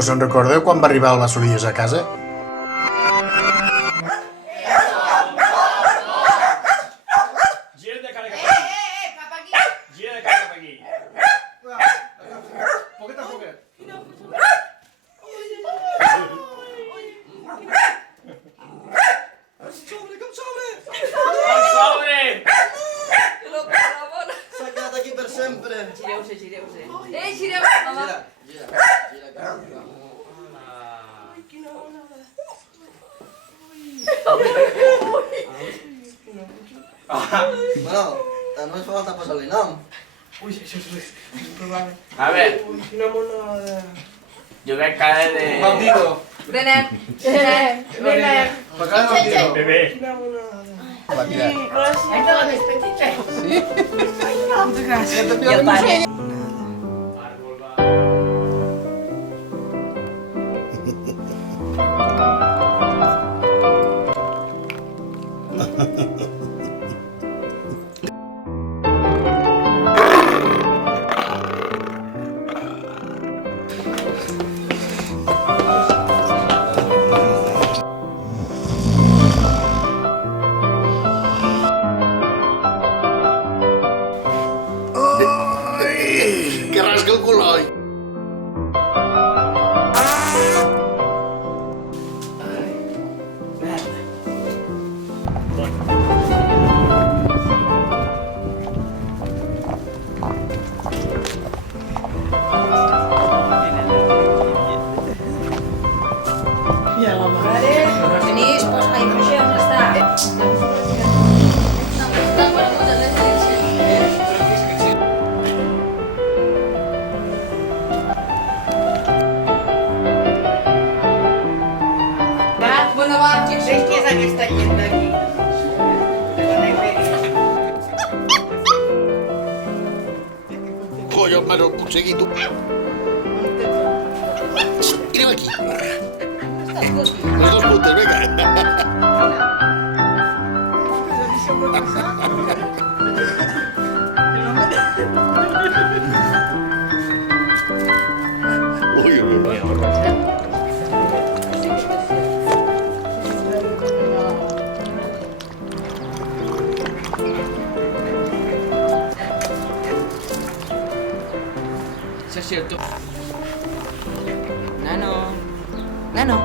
Us en recordeu quan va arribar el Basolies a casa? Gira de cara cap aquí. Cap aquí. Gira de cara cap aquí. Poquet a poquet. Com sobre! Un sobre! S'ha quedat aquí per sempre. Gireu-se, gireu-se. Gireu-se, mama. Gira, gira cap. Bueno, només fa falta posar-li nom. Ui, això és improbable. A veure, Ui, quina monada. jo veig cara de... Bandido. Venem. Venem. La cara de bandido. Bebé. Quina monada. Va, mira. Esta la més petita. Moltes gràcies. I el pare. Àrbol va... Que rasca el coloi. I a la mare. Venís, pues, ai, no sé on està. Va, bueno, va, que sé que és aquesta gent d'aquí. Collons, m'has aconseguit tu. Mira'm aquí. Les dos puntes, vinga. Ui, ui, ui. Això és cierto. Nano. Nano.